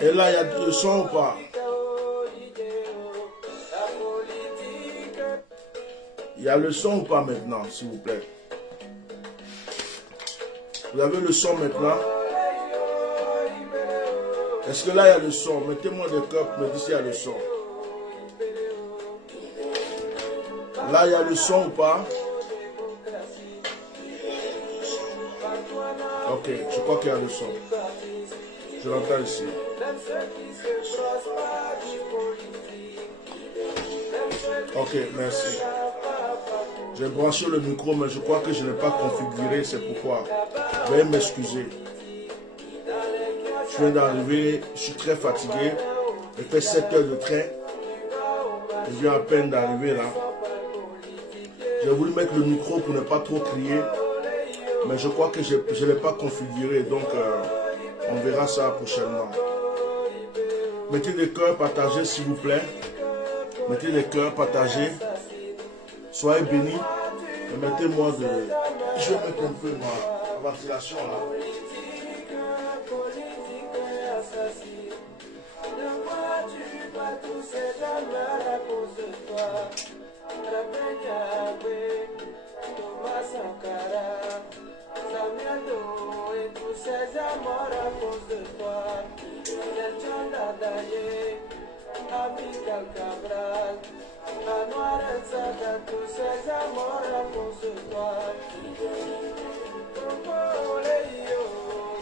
Et là, il y a le son ou pas? Il y a le son ou pas maintenant, s'il vous plaît? Vous avez le son maintenant? Est-ce que là, il y a le son? Mettez-moi des cœurs, me dites s'il y a le son. Là, il y a le son ou pas? Ok, je crois qu'il y a le son. Je l'entends ici. Ok, merci. J'ai branché le micro, mais je crois que je n'ai pas configuré, c'est pourquoi. Veuillez m'excuser. Je viens d'arriver, je suis très fatigué. J'ai fait 7 heures de train. Je viens à peine d'arriver là. J'ai voulu mettre le micro pour ne pas trop crier, mais je crois que je ne l'ai pas configuré, donc on verra ça prochainement. Mettez des cœurs partagés s'il vous plaît. Mettez des cœurs partagés. Soyez bénis. Et mettez-moi de... Je vais mettre un peu ma ventilation là.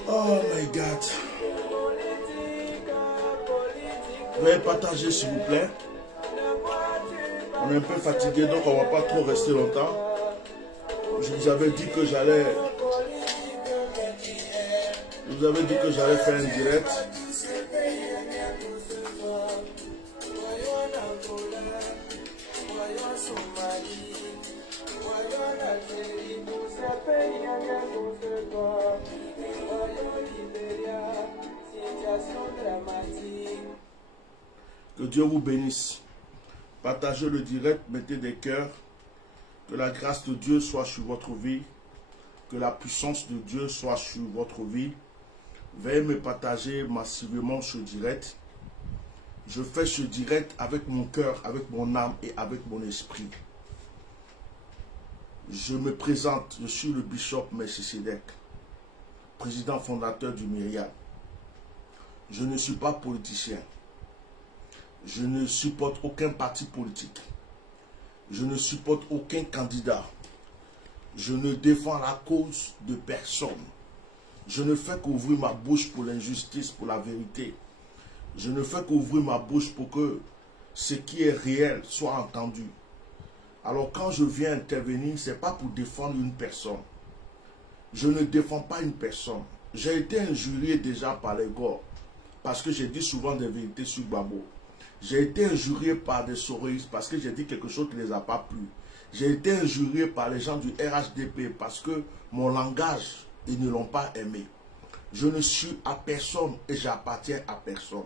Oh my God. Veuillez partager s'il vous plaît. On est un peu fatigué donc on ne va pas trop rester longtemps. Je vous avais dit que j'allais... Je vous avais dit que j'allais faire un direct. Que Dieu vous bénisse. Partagez le direct, mettez des cœurs. Que la grâce de Dieu soit sur votre vie. Que la puissance de Dieu soit sur votre vie. Veuillez me partager massivement ce direct. Je fais ce direct avec mon cœur, avec mon âme et avec mon esprit. Je me présente, je suis le bishop Melchisedec, président fondateur du Myriade. Je ne suis pas politicien. Je ne supporte aucun parti politique. Je ne supporte aucun candidat. Je ne défends la cause de personne. Je ne fais qu'ouvrir ma bouche pour l'injustice, pour la vérité. Je ne fais qu'ouvrir ma bouche pour que ce qui est réel soit entendu. Alors quand je viens intervenir, ce n'est pas pour défendre une personne. Je ne défends pas une personne. J'ai été injurié déjà par les gars, parce que j'ai dit souvent des vérités sur Babo. J'ai été injurié par des soroïstes parce que j'ai dit quelque chose qui ne les a pas plu. J'ai été injurié par les gens du RHDP parce que mon langage, ils ne l'ont pas aimé. Je ne suis à personne et j'appartiens à personne.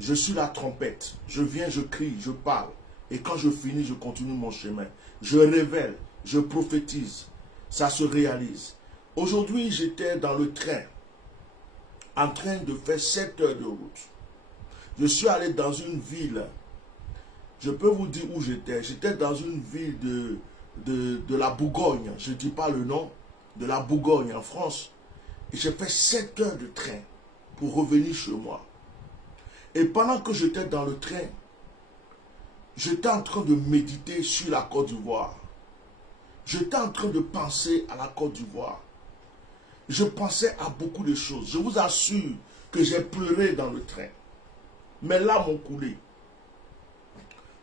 Je suis la trompette. Je viens, je crie, je parle. Et quand je finis, je continue mon chemin. Je révèle, je prophétise. Ça se réalise. Aujourd'hui, j'étais dans le train, en train de faire 7 heures de route. Je suis allé dans une ville, je peux vous dire où j'étais. J'étais dans une ville de la Bourgogne, je ne dis pas le nom, de la Bourgogne en France. Et j'ai fait 7 heures de train pour revenir chez moi. Et pendant que j'étais dans le train, j'étais en train de méditer sur la Côte d'Ivoire. J'étais en train de penser à la Côte d'Ivoire. Je pensais à beaucoup de choses. Je vous assure que j'ai pleuré dans le train. Mes larmes ont coulé.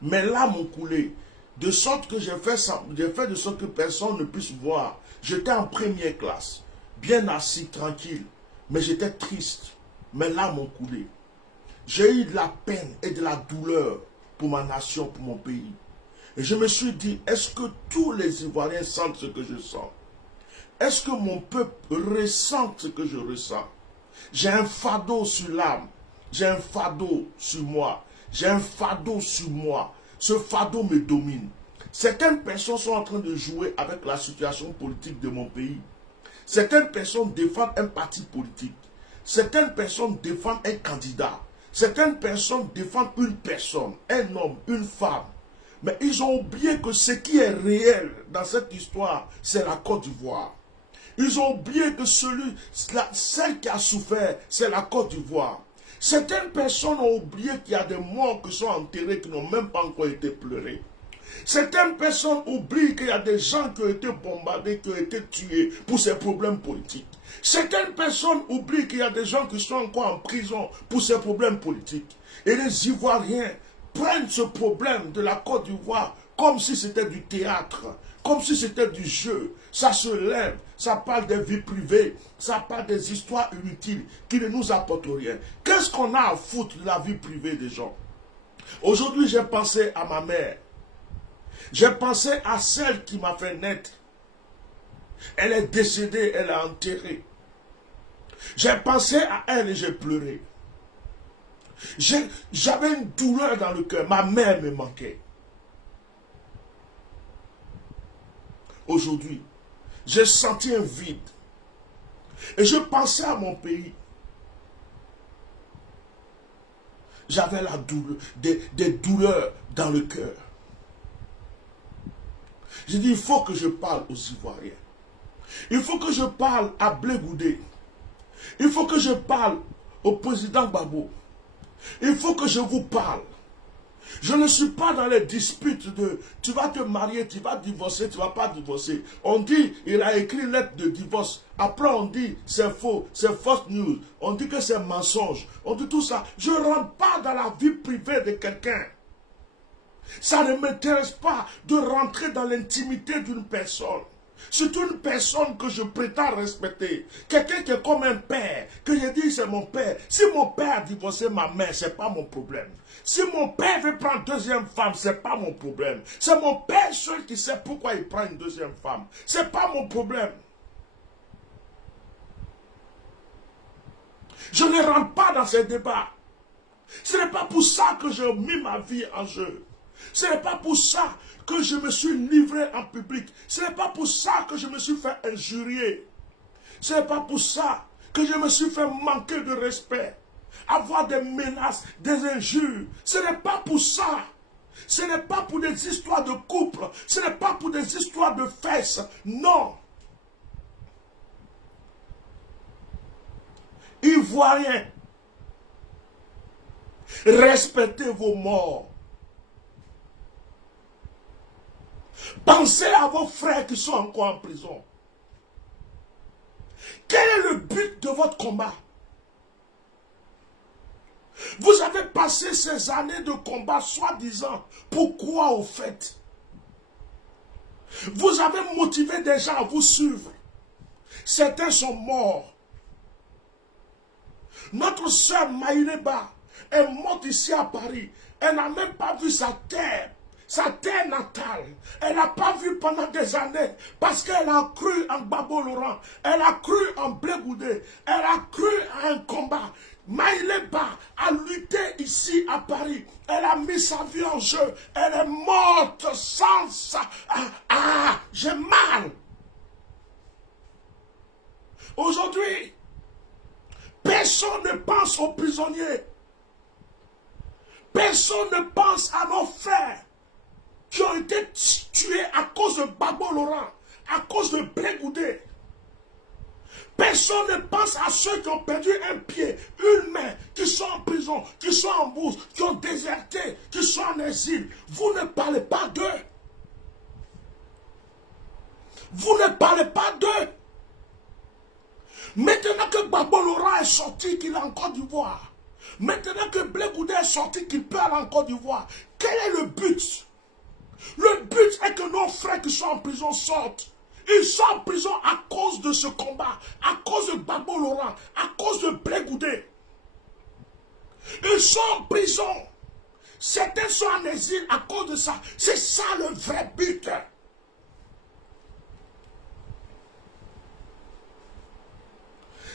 Mes larmes ont coulé. De sorte que j'ai fait de sorte que personne ne puisse voir. J'étais en première classe, bien assis, tranquille. Mais j'étais triste. Mes larmes ont coulé. J'ai eu de la peine et de la douleur pour ma nation, pour mon pays. Et je me suis dit, est-ce que tous les Ivoiriens sentent ce que je sens? Est-ce que mon peuple ressent ce que je ressens? J'ai un fardeau sur l'âme. J'ai un fardeau sur moi. J'ai un fardeau sur moi. Ce fardeau me domine. Certaines personnes sont en train de jouer avec la situation politique de mon pays. Certaines personnes défendent un parti politique. Certaines personnes défendent un candidat. Certaines personnes défendent une personne, un homme, une femme. Mais ils ont oublié que ce qui est réel dans cette histoire, c'est la Côte d'Ivoire. Ils ont oublié que celle qui a souffert, c'est la Côte d'Ivoire. Certaines personnes ont oublié qu'il y a des morts qui sont enterrés, qui n'ont même pas encore été pleurés. Certaines personnes oublient qu'il y a des gens qui ont été bombardés, qui ont été tués pour ces problèmes politiques. Certaines personnes oublient qu'il y a des gens qui sont encore en prison pour ces problèmes politiques. Et les Ivoiriens prennent ce problème de la Côte d'Ivoire comme si c'était du théâtre, comme si c'était du jeu. Ça se lève, ça parle des vies privées, ça parle des histoires inutiles qui ne nous apportent rien. Qu'est-ce qu'on a à foutre de la vie privée des gens? Aujourd'hui, j'ai pensé à ma mère. J'ai pensé à celle qui m'a fait naître. Elle est décédée, elle est enterrée. J'ai pensé à elle et j'ai pleuré. J'avais une douleur dans le cœur. Ma mère me manquait. Aujourd'hui, j'ai senti un vide. Et je pensais à mon pays. J'avais la douleur, des douleurs dans le cœur. J'ai dit, il faut que je parle aux Ivoiriens. Il faut que je parle à Blé Goudé. Il faut que je parle au président Gbagbo. Il faut que je vous parle. Je ne suis pas dans les disputes de tu vas te marier, tu vas divorcer, tu ne vas pas divorcer. On dit, il a écrit une lettre de divorce. Après, on dit, c'est faux, c'est fausse news. On dit que c'est mensonge. On dit tout ça. Je ne rentre pas dans la vie privée de quelqu'un. Ça ne m'intéresse pas de rentrer dans l'intimité d'une personne. C'est une personne que je prétends respecter. Quelqu'un qui est comme un père, que je dis c'est mon père. Si mon père a divorcé ma mère, ce n'est pas mon problème. Si mon père veut prendre une deuxième femme, ce n'est pas mon problème. C'est mon père seul qui sait pourquoi il prend une deuxième femme. Ce n'est pas mon problème. Je ne rentre pas dans ces débats. Ce n'est pas pour ça que j'ai mis ma vie en jeu. Ce n'est pas pour ça que je me suis livré en public. Ce n'est pas pour ça que je me suis fait injurier. Ce n'est pas pour ça que je me suis fait manquer de respect. Avoir des menaces, des injures. Ce n'est pas pour ça. Ce n'est pas pour des histoires de couple. Ce n'est pas pour des histoires de fesses. Non. Ivoiriens, respectez vos morts. Pensez à vos frères qui sont encore en prison. Quel est le but de votre combat? Vous avez passé ces années de combat soi-disant. Pourquoi au fait? Vous avez motivé des gens à vous suivre. Certains sont morts. Notre sœur Maïleba est morte ici à Paris. Elle n'a même pas vu sa terre natale. Elle n'a pas vu pendant des années parce qu'elle a cru en Gbagbo Laurent. Elle a cru en Blé Goudé. Elle a cru à un combat. Maïleba a lutté ici à Paris. Elle a mis sa vie en jeu. Elle est morte sans ça. J'ai mal. Aujourd'hui, personne ne pense aux prisonniers. Personne ne pense à nos frères qui ont été tués à cause de Gbagbo Laurent, à cause de Blé Goudé. Personne ne pense à ceux qui ont perdu un pied, une main, qui sont en prison, qui sont en bourse, qui ont déserté, qui sont en exil. Vous ne parlez pas d'eux. Vous ne parlez pas d'eux. Maintenant que Gbagbo Laurent est sorti, qu'il est en Côte d'Ivoire, maintenant que Blé Goudé est sorti, qu'il peut aller en Côte d'Ivoire, quel est le but? Le but est que nos frères qui sont en prison sortent. Ils sont en prison à cause de ce combat, à cause de Gbagbo Laurent, à cause de Blé Goudé. Ils sont en prison. Certains sont en exil à cause de ça. C'est ça le vrai but.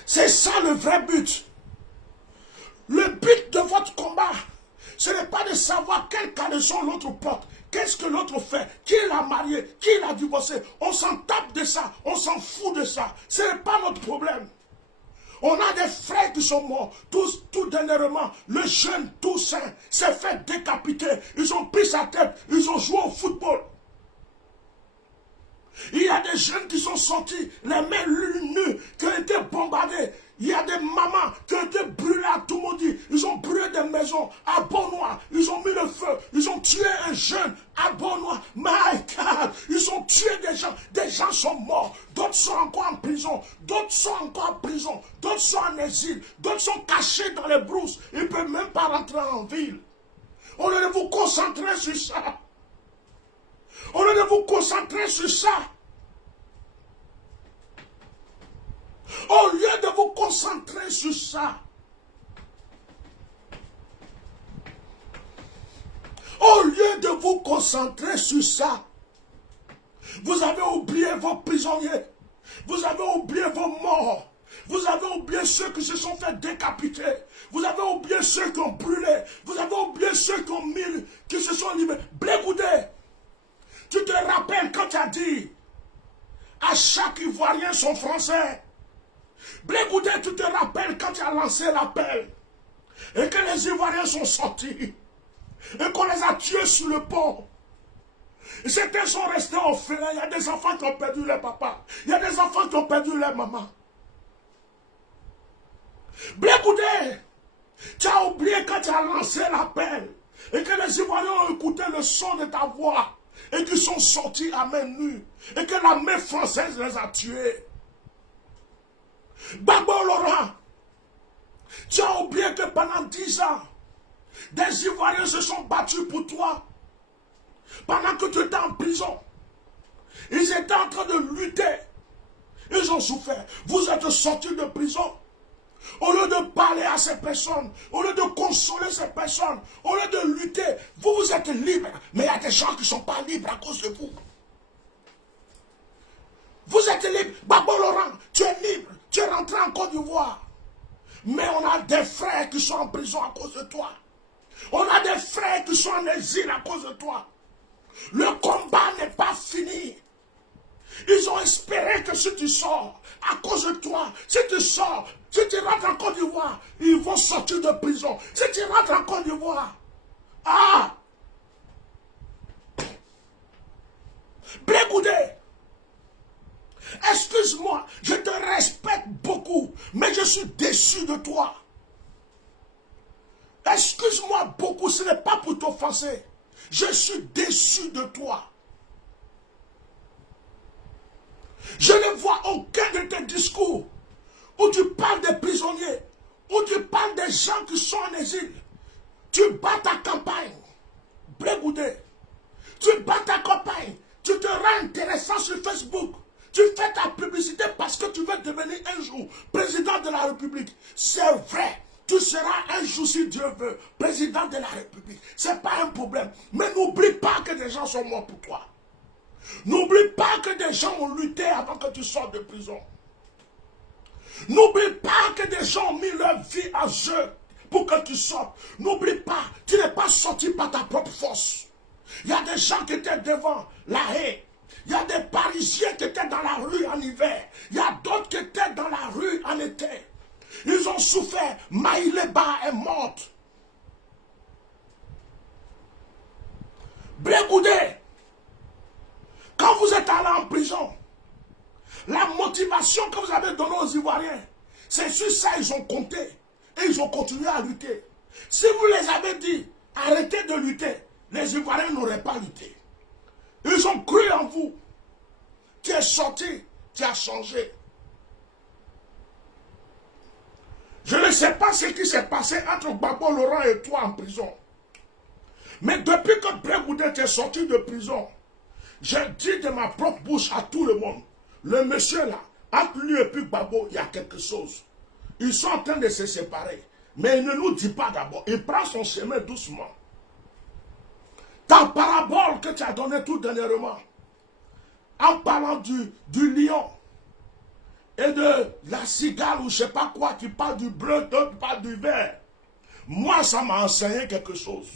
C'est ça le vrai but. Le but de votre combat, ce n'est pas de savoir quel caleçon l'autre porte. Qu'est-ce que l'autre fait? Qui l'a marié? Qui l'a divorcé? On s'en tape de ça. On s'en fout de ça. Ce n'est pas notre problème. On a des frères qui sont morts. Tout dernièrement, le jeune Toussaint s'est fait décapiter. Ils ont pris sa tête, ils ont joué au football. Il y a des jeunes qui sont sortis, les mains nues, qui ont été bombardés. Il y a des mamans qui ont été brûlées à tout maudit. Ils ont brûlé des maisons à Beaunois. Ils ont mis le feu. Ils ont tué un jeune à Beaunois. My God! Ils ont tué des gens. Des gens sont morts. D'autres sont encore en prison. D'autres sont encore en prison. D'autres sont en exil. D'autres sont cachés dans les brousses. Ils ne peuvent même pas rentrer en ville. Au lieu de vous concentrer sur ça. Au lieu de vous concentrer sur ça. Au lieu de vous concentrer sur ça. Au lieu de vous concentrer sur ça. Vous avez oublié vos prisonniers. Vous avez oublié vos morts. Vous avez oublié ceux qui se sont fait décapiter. Vous avez oublié ceux qui ont brûlé. Vous avez oublié ceux qui se sont libérés. Blé Goudé, tu te rappelles quand tu as dit à chaque Ivoirien son français. Blé Goudé, tu te rappelles quand tu as lancé l'appel et que les Ivoiriens sont sortis et qu'on les a tués sur le pont. Certains sont restés orphelins. Il y a des enfants qui ont perdu leur papa. Il y a des enfants qui ont perdu leur maman. Blé Goudé, tu as oublié quand tu as lancé l'appel et que les Ivoiriens ont écouté le son de ta voix et qu'ils sont sortis à main nue et que la main française les a tués. Gbagbo Laurent, tu as oublié que pendant 10 ans, des Ivoiriens se sont battus pour toi. Pendant que tu étais en prison, ils étaient en train de lutter. Ils ont souffert. Vous êtes sortis de prison. Au lieu de parler à ces personnes, au lieu de consoler ces personnes, au lieu de lutter, vous êtes libres. Mais il y a des gens qui ne sont pas libres à cause de vous. Vous êtes libre. Gbagbo Laurent, tu es libre. Tu es rentré en Côte d'Ivoire. Mais on a des frères qui sont en prison à cause de toi. On a des frères qui sont en exil à cause de toi. Le combat n'est pas fini. Ils ont espéré que si tu sors, à cause de toi, si tu sors, si tu rentres en Côte d'Ivoire, ils vont sortir de prison. Si tu rentres en Côte d'Ivoire, Blé Goudé, excuse-moi, je te respecte beaucoup, mais je suis déçu de toi. Excuse-moi beaucoup, ce n'est pas pour t'offenser. Je suis déçu de toi. Je ne vois aucun de tes discours où tu parles des prisonniers, où tu parles des gens qui sont en exil. Tu bats ta campagne. Blé Goudé, tu bats ta campagne. Tu te rends intéressant sur Facebook. Tu fais ta publicité parce que tu veux devenir un jour président de la République. C'est vrai. Tu seras un jour, si Dieu veut, président de la République. Ce n'est pas un problème. Mais n'oublie pas que des gens sont morts pour toi. N'oublie pas que des gens ont lutté avant que tu sortes de prison. N'oublie pas que des gens ont mis leur vie en jeu pour que tu sortes. N'oublie pas, tu n'es pas sorti par ta propre force. Il y a des gens qui étaient devant la haie. Il y a des Parisiens qui étaient dans la rue en hiver. Il y a d'autres qui étaient dans la rue en été. Ils ont souffert. Maïleba est morte. Blé Goudé, quand vous êtes allé en prison, la motivation que vous avez donnée aux Ivoiriens, c'est sur ça ils ont compté. Et ils ont continué à lutter. Si vous les avez dit, arrêtez de lutter, les Ivoiriens n'auraient pas lutté. Ils ont cru en vous. Tu es sorti, tu as changé. Je ne sais pas ce qui s'est passé entre Gbagbo Laurent et toi en prison. Mais depuis que Blé Goudé est sorti de prison, j'ai dit de ma propre bouche à tout le monde, le monsieur là, entre lui et puis Gbagbo, il y a quelque chose. Ils sont en train de se séparer. Mais il ne nous dit pas d'abord. Il prend son chemin doucement. Ta parabole que tu as donnée tout dernièrement, en parlant du lion et de la cigale ou je ne sais pas quoi, tu parles du bleu, tu parles du vert. Moi, ça m'a enseigné quelque chose.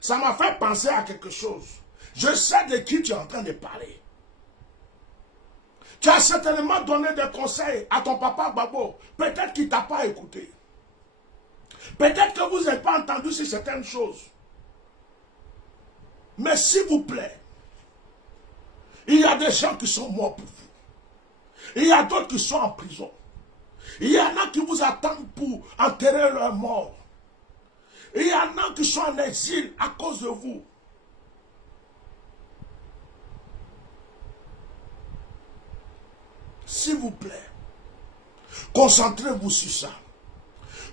Ça m'a fait penser à quelque chose. Je sais de qui tu es en train de parler. Tu as certainement donné des conseils à ton papa Gbagbo. Peut-être qu'il ne t'a pas écouté. Peut-être que vous n'avez pas entendu sur certaines choses. Mais s'il vous plaît, il y a des gens qui sont morts pour vous. Il y a d'autres qui sont en prison. Il y en a qui vous attendent pour enterrer leur mort. Il y en a qui sont en exil à cause de vous. S'il vous plaît, concentrez-vous sur ça.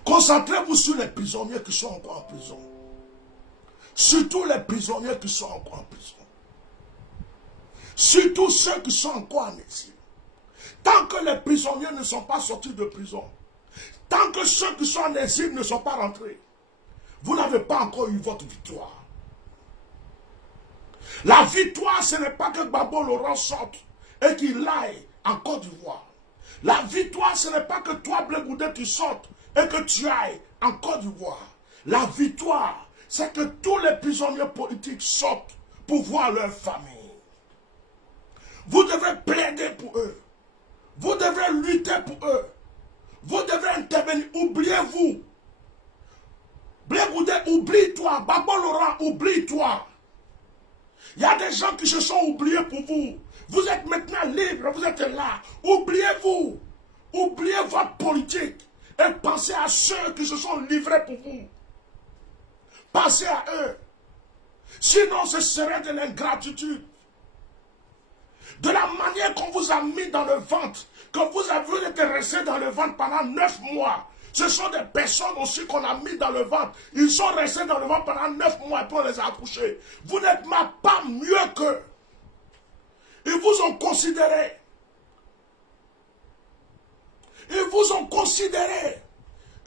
Concentrez-vous sur les prisonniers qui sont encore en prison. Surtout les prisonniers qui sont encore en prison. Surtout ceux qui sont encore en exil. Tant que les prisonniers ne sont pas sortis de prison, tant que ceux qui sont en exil ne sont pas rentrés, vous n'avez pas encore eu votre victoire. La victoire, ce n'est pas que Gbagbo Laurent sorte et qu'il aille en Côte d'Ivoire. La victoire, ce n'est pas que toi, Blé Goudé, tu sortes et que tu ailles en Côte d'Ivoire. La victoire, c'est que tous les prisonniers politiques sortent pour voir leur famille. Vous devez plaider pour eux. Vous devez lutter pour eux. Vous devez intervenir. Oubliez-vous. Blé Goudé, oublie-toi. Gbagbo Laurent, oublie-toi. Il y a des gens qui se sont oubliés pour vous. Vous êtes maintenant libre, vous êtes là. Oubliez-vous. Oubliez votre politique. Et pensez à ceux qui se sont livrés pour vous. Pensez à eux. Sinon, ce serait de l'ingratitude. De la manière qu'on vous a mis dans le ventre, que vous avez été resté dans le ventre pendant 9 mois. Ce sont des personnes aussi qu'on a mis dans le ventre. Ils sont restés dans le ventre pendant 9 mois et puis on les a accouchés. Vous n'êtes pas mieux qu'eux. Ils vous ont considéré. Ils vous ont considéré.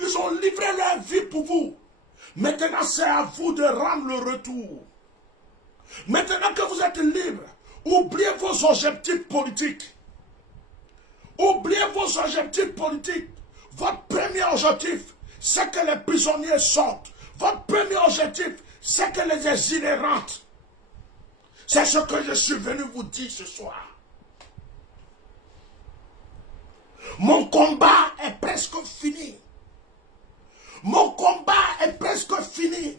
Ils ont livré leur vie pour vous. Maintenant, c'est à vous de rendre le retour. Maintenant que vous êtes libre, oubliez vos objectifs politiques. Oubliez vos objectifs politiques. Votre premier objectif, c'est que les prisonniers sortent. Votre premier objectif, c'est que les exilés rentrent. C'est ce que je suis venu vous dire ce soir. Mon combat est presque fini. Mon combat est presque fini.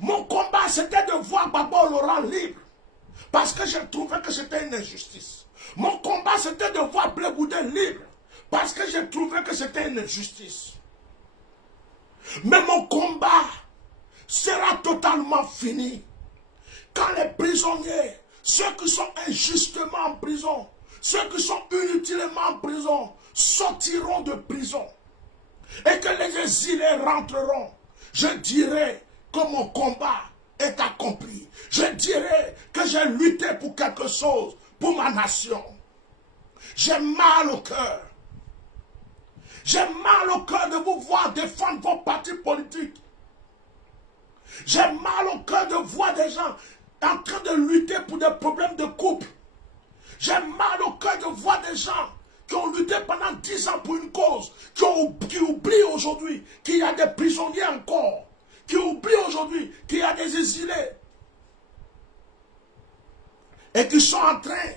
Mon combat, c'était de voir Gbagbo Laurent libre. Parce que je trouvais que c'était une injustice. Mon combat, c'était de voir Blé Goudé libre. Parce que je trouvais que c'était une injustice. Mais mon combat sera totalement fini. Quand les prisonniers, ceux qui sont injustement en prison, ceux qui sont inutilement en prison, sortiront de prison. Et que les exilés rentreront. Je dirai que mon combat est accompli. Je dirai que j'ai lutté pour quelque chose, pour ma nation. J'ai mal au cœur. J'ai mal au cœur de vous voir défendre vos partis politiques. J'ai mal au cœur de voir des gens en train de lutter pour des problèmes de couple. J'ai mal au cœur de voir des gens qui ont lutté pendant 10 ans pour une cause, qui oublient aujourd'hui qu'il y a des prisonniers encore, qui oublient aujourd'hui qu'il y a des exilés, et qui sont en train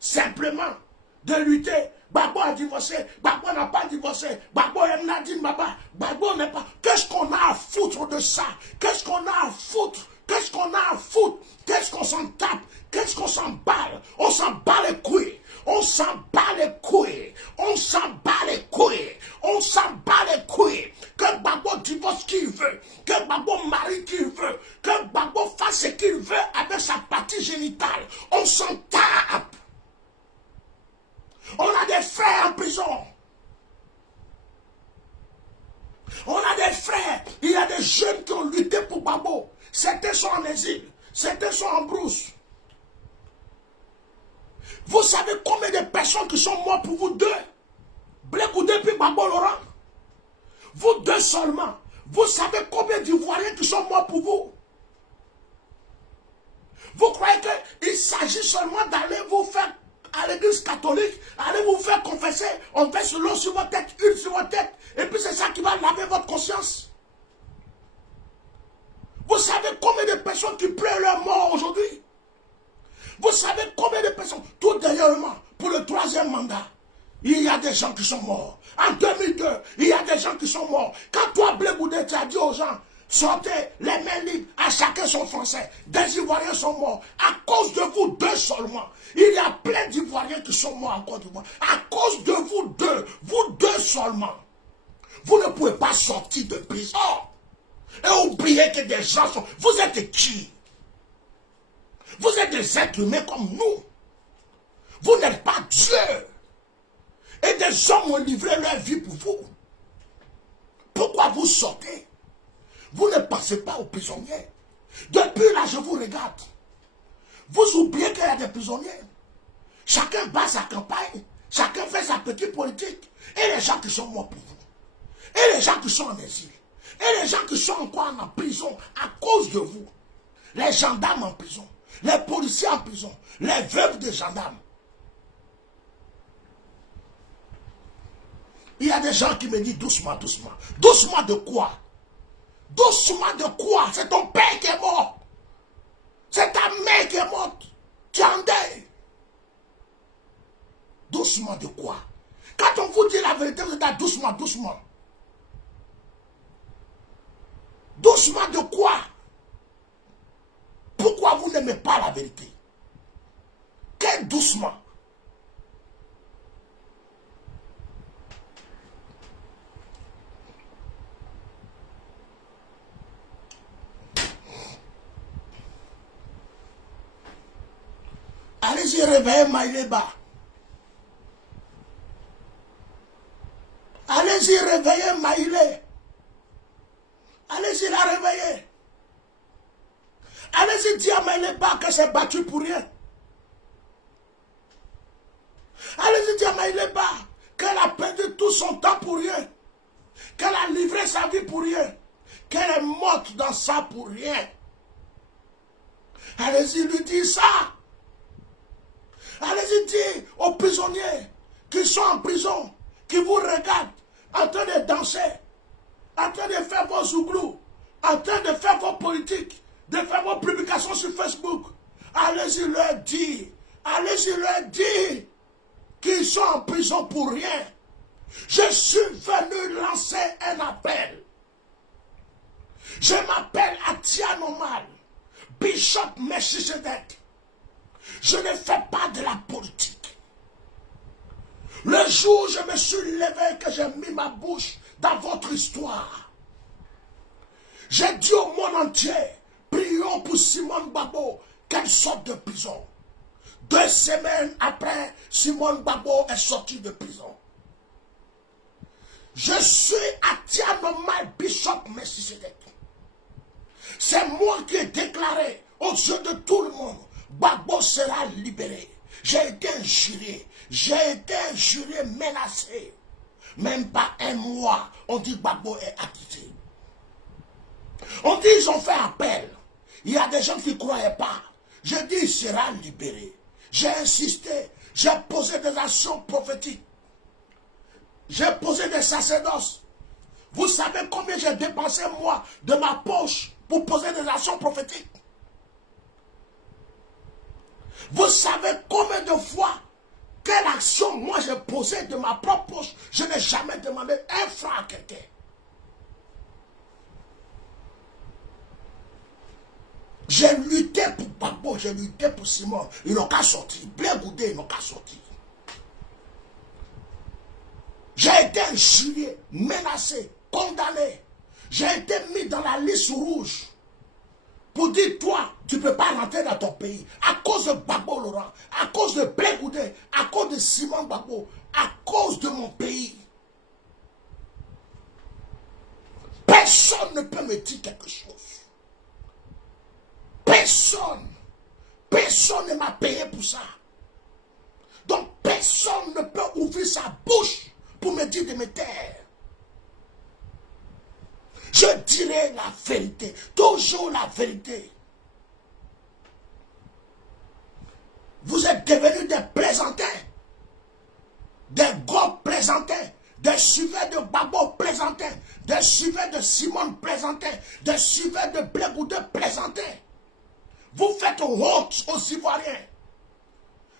simplement de lutter. Gbagbo a divorcé, Gbagbo n'a pas divorcé, Gbagbo aime Nadine Baba, Gbagbo n'est pas... Qu'est-ce qu'on a à foutre de ça? Qu'est-ce qu'on a à foutre? Qu'est-ce qu'on a à foutre? Qu'est-ce qu'on s'en tape? Qu'est-ce qu'on s'emballe? On s'en bat les couilles. On s'en bat les couilles. On s'en bat les couilles. On s'en bat les couilles. Que Gbagbo divorce qui veut. Que Gbagbo marie qui veut. Que Gbagbo fasse ce qu'il veut avec sa partie génitale. On s'en tape. On a des frères en prison. On a des frères. Il y a des jeunes qui ont lutté pour Gbagbo. Certains sont en exil. Certains sont en brousse. Vous savez combien de personnes qui sont mortes pour vous deux? Blé Goudé puis Gbagbo Laurent. Vous deux seulement. Vous savez combien d'Ivoiriens qui sont morts pour vous? Vous croyez qu'il s'agit seulement d'aller vous faire à l'église catholique, allez vous faire confesser, on verse l'eau sur votre tête, huile sur votre tête, et puis c'est ça qui va laver votre conscience. Vous savez combien de personnes qui pleurent leur mort aujourd'hui? Vous savez combien de personnes, tout dernièrement, pour le 3e mandat, Il y a des gens qui sont morts. En 2002, il y a des gens qui sont morts. Quand toi, Blé Goudé, tu as dit aux gens, sortez les mains libres, à chacun son français. Des Ivoiriens sont morts. À cause de vous deux seulement. Il y a plein d'Ivoiriens qui sont morts en Côte d'Ivoire. À cause de vous deux seulement. Vous ne pouvez pas sortir de prison. Et oublier que des gens sont... Vous êtes qui? Vous êtes des êtres humains comme nous. Vous n'êtes pas Dieu. Et des hommes ont livré leur vie pour vous. Pourquoi vous sortez? Vous ne pensez pas aux prisonniers. Depuis là, je vous regarde. Vous oubliez qu'il y a des prisonniers. Chacun bat sa campagne. Chacun fait sa petite politique. Et les gens qui sont morts pour vous. Et les gens qui sont en exil. Et les gens qui sont encore en prison à cause de vous. Les gendarmes en prison. Les policiers en prison. Les veuves des gendarmes. Il y a des gens qui me disent doucement, doucement. Doucement de quoi? Doucement de quoi? C'est ton père qui est mort. C'est ta mère qui est morte. Tu es en deuil. Doucement de quoi? Quand on vous dit la vérité, vous êtes doucement, doucement. Doucement de quoi? Pourquoi vous n'aimez pas la vérité? Quel doucement? Allez-y, réveillez Maïleba. Allez-y, réveillez Maïlé. Allez-y, la réveiller. Allez-y, dire à Maïleba qu'elle s'est battue pour rien. Allez-y, dire à Maïleba qu'elle a perdu tout son temps pour rien. Qu'elle a livré sa vie pour rien. Qu'elle est morte dans ça pour rien. Allez-y, lui dire ça. Allez-y dire aux prisonniers qui sont en prison, qui vous regardent, en train de danser, en train de faire vos zouglous, en train de faire vos politiques, de faire vos publications sur Facebook. Allez-y leur dire qu'ils sont en prison pour rien. Je suis venu lancer un appel. Je m'appelle Atia Normal, Bishop Melchisedec. Je ne fais pas de la politique. Le jour où je me suis levé, que j'ai mis ma bouche dans votre histoire, j'ai dit au monde entier, prions pour Simone Gbagbo qu'elle sorte de prison. 2 semaines après, Simone Gbagbo est sortie de prison. Je suis Atia Normal Bishop Melchisedec. C'est moi qui ai déclaré aux yeux de tout le monde, Gbagbo sera libéré. J'ai été injurié, menacé. Même pas un mois, on dit Gbagbo est acquitté. On dit ils ont fait appel. Il y a des gens qui ne croyaient pas. Je dis il sera libéré. J'ai insisté. J'ai posé des actions prophétiques. J'ai posé des sacerdoces. Vous savez combien j'ai dépensé moi de ma poche pour poser des actions prophétiques? Vous savez combien de fois, quelle action moi j'ai posé de ma propre poche? Je n'ai jamais demandé un franc à quelqu'un. J'ai lutté pour Gbagbo, j'ai lutté pour Simon. Ils n'ont qu'à sortir. Blé Goudé, ils n'ont qu'à sortir. J'ai été injurié, menacé, condamné. J'ai été mis dans la liste rouge. Pour dire, toi, tu ne peux pas rentrer dans ton pays. À cause de Gbagbo Laurent, à cause de Blé Goudé, à cause de Simon Gbagbo, à cause de mon pays. Personne ne peut me dire quelque chose. Personne. Personne ne m'a payé pour ça. Donc personne ne peut ouvrir sa bouche pour me dire de me taire. Je dirai la vérité, toujours la vérité. Vous êtes devenus des plaisantins, des gros plaisantins, des suiveurs de Gbagbo plaisantins, des suiveurs de Simone plaisantins, des suiveurs de Blé Goudé plaisantins. Vous faites honte aux Ivoiriens.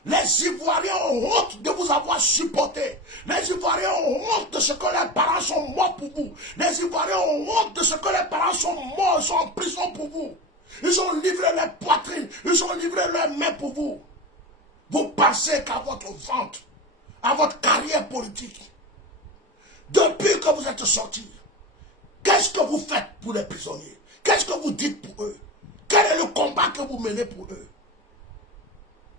Les Ivoiriens ont honte de vous avoir supporté. Les Ivoiriens ont honte de ce que leurs parents sont morts pour vous. Les Ivoiriens ont honte de ce que leurs parents sont morts, ils sont en prison pour vous. Ils ont livré leurs poitrines, ils ont livré leurs mains pour vous. Vous pensez qu'à votre vente, à votre carrière politique, depuis que vous êtes sortis, qu'est-ce que vous faites pour les prisonniers? Qu'est-ce que vous dites pour eux? Quel est le combat que vous menez pour eux?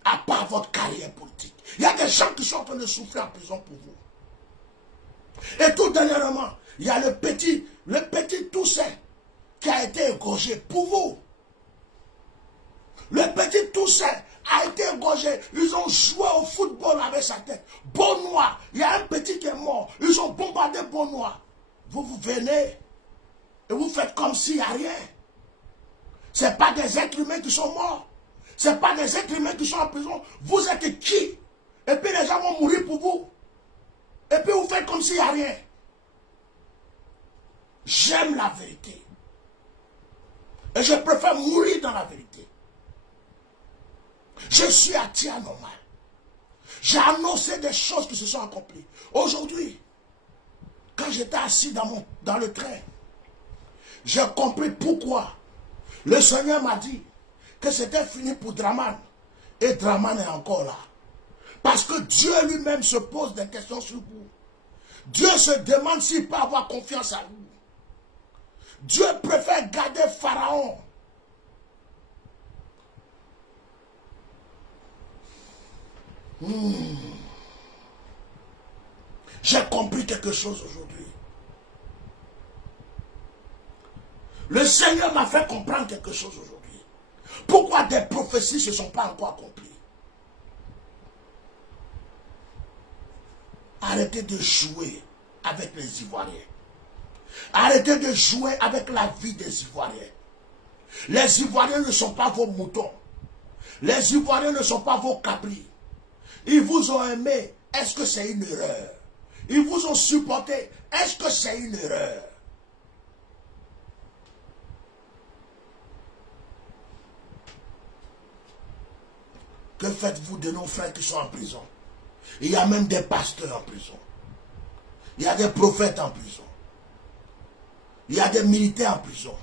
À part votre carrière politique. Il y a des gens qui sont en train de souffrir en prison pour vous. Et tout dernièrement, il y a le petit Toussaint qui a été égorgé pour vous. Le petit Toussaint a été égorgé. Ils ont joué au football avec sa tête. Bonnois, il y a un petit qui est mort. Ils ont bombardé Bonnois. Vous venez et vous faites comme s'il n'y a rien. Ce n'est pas des êtres humains qui sont morts. Ce n'est pas des êtres humains qui sont en prison. Vous êtes qui? Et puis les gens vont mourir pour vous. Et puis vous faites comme s'il n'y a rien. J'aime la vérité. Et je préfère mourir dans la vérité. Je suis à tir normal. J'ai annoncé des choses qui se sont accomplies. Aujourd'hui, quand j'étais assis dans le train, j'ai compris pourquoi le Seigneur m'a dit que c'était fini pour Draman. Et Draman est encore là. Parce que Dieu lui-même se pose des questions sur vous. Dieu se demande s'il peut avoir confiance à vous. Dieu préfère garder Pharaon. J'ai compris quelque chose aujourd'hui. Le Seigneur m'a fait comprendre quelque chose aujourd'hui. Pourquoi des prophéties ne se sont pas encore accomplies? Arrêtez de jouer avec les Ivoiriens. Arrêtez de jouer avec la vie des Ivoiriens. Les Ivoiriens ne sont pas vos moutons. Les Ivoiriens ne sont pas vos cabris. Ils vous ont aimé. Est-ce que c'est une erreur? Ils vous ont supporté. Est-ce que c'est une erreur? Que faites-vous de nos frères qui sont en prison? Il y a même des pasteurs en prison. Il y a des prophètes en prison. Il y a des militaires en prison.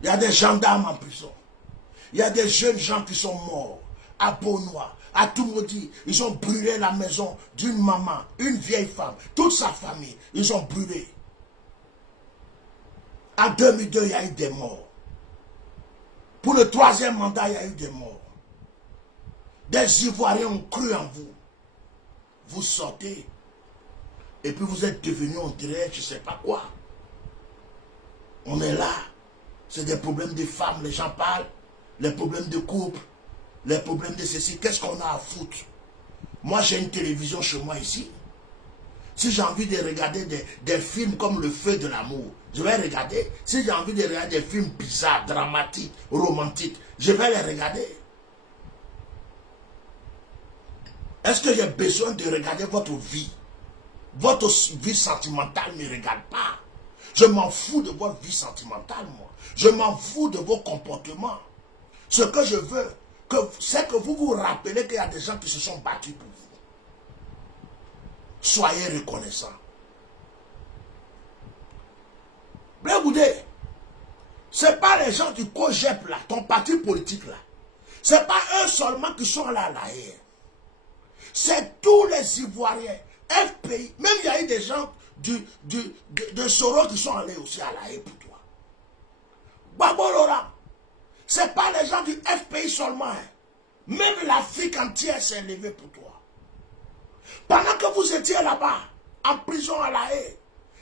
Il y a des gendarmes en prison. Il y a des jeunes gens qui sont morts à Bonnois, à Toumoudi. Ils ont brûlé la maison d'une maman, une vieille femme, toute sa famille. Ils ont brûlé. En 2002, il y a eu des morts. Pour le 3e mandat, il y a eu des morts. Des Ivoiriens ont cru en vous. Vous sortez. Et puis vous êtes devenus, on dirait, je ne sais pas quoi. On est là. C'est des problèmes de femmes, les gens parlent. Les problèmes de couple. Les problèmes de ceci. Qu'est-ce qu'on a à foutre? Moi, j'ai une télévision chez moi ici. Si j'ai envie de regarder des films comme Le Feu de l'amour, je vais regarder. Si j'ai envie de regarder des films bizarres, dramatiques, romantiques, je vais les regarder. Est-ce que j'ai besoin de regarder votre vie? Votre vie sentimentale ne me regarde pas. Je m'en fous de votre vie sentimentale, moi. Je m'en fous de vos comportements. Ce que je veux, c'est que vous vous rappelez qu'il y a des gens qui se sont battus pour vous. Soyez reconnaissants. Bléboudé, ce n'est pas les gens du COGEP là, ton parti politique là. Ce n'est pas eux seulement qui sont là à La Haye. C'est tous les Ivoiriens, FPI, même il y a eu des gens de Soro qui sont allés aussi à La Haye pour toi. Babo Laurent, ce n'est pas les gens du FPI seulement. Hein. Même l'Afrique entière s'est levée pour toi. Pendant que vous étiez là-bas, en prison à La Haye,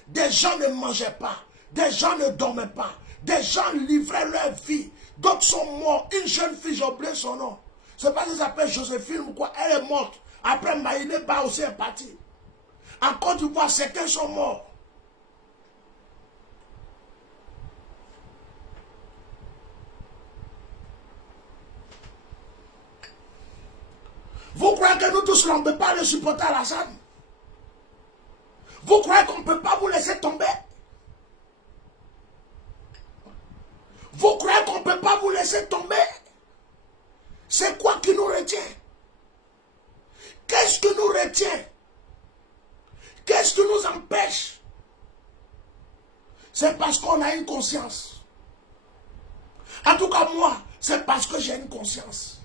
des gens ne mangeaient pas, des gens ne dormaient pas, des gens livraient leur vie, d'autres sont morts. Une jeune fille, j'ai oublié son nom, je ne sais pas si elle s'appelle Joséphine ou quoi, elle est morte. Après, Maïné Ba aussi est parti. En Côte d'Ivoire, certains sont morts. Vous croyez que nous tous, on ne peut pas le supporter à Alassane? Vous croyez qu'on ne peut pas vous laisser tomber? Vous croyez qu'on ne peut pas vous laisser tomber? C'est quoi qui nous retient? Qu'est-ce qui nous retient? Qu'est-ce qui nous empêche? C'est parce qu'on a une conscience. En tout cas, moi, c'est parce que j'ai une conscience.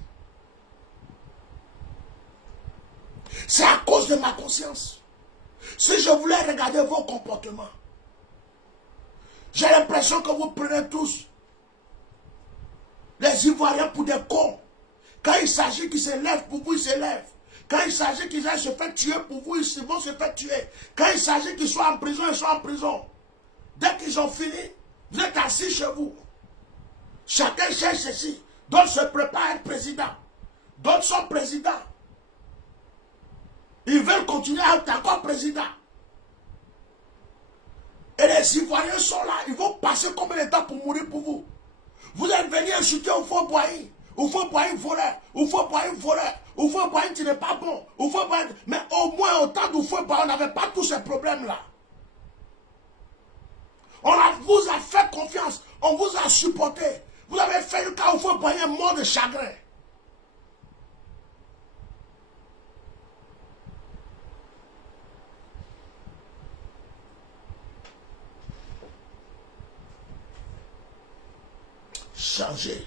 C'est à cause de ma conscience. Si je voulais regarder vos comportements, j'ai l'impression que vous prenez tous les Ivoiriens pour des cons. Quand il s'agit qu'ils se lèvent, pour vous, ils se lèvent. Quand il s'agit qu'ils aillent se faire tuer, pour vous, ils vont se faire tuer. Quand il s'agit qu'ils soient en prison, ils sont en prison. Dès qu'ils ont fini, vous êtes assis chez vous. Chacun cherche ceci. D'autres se préparent à être président. D'autres sont présidents. Ils veulent continuer à être encore président. Et les Ivoiriens sont là. Ils vont passer combien de temps pour mourir pour vous? Vous êtes venus insulter au faux boyer. Au faux boyer voleur. Au faux boyer voleur. Au faux boyer qui n'est pas bon. Au faux boyer... Mais au moins au temps du faux boyer, on n'avait pas tous ces problèmes-là. Vous a fait confiance. On vous a supporté. Vous avez fait le cas au faux boyer mort de chagrin. Changez.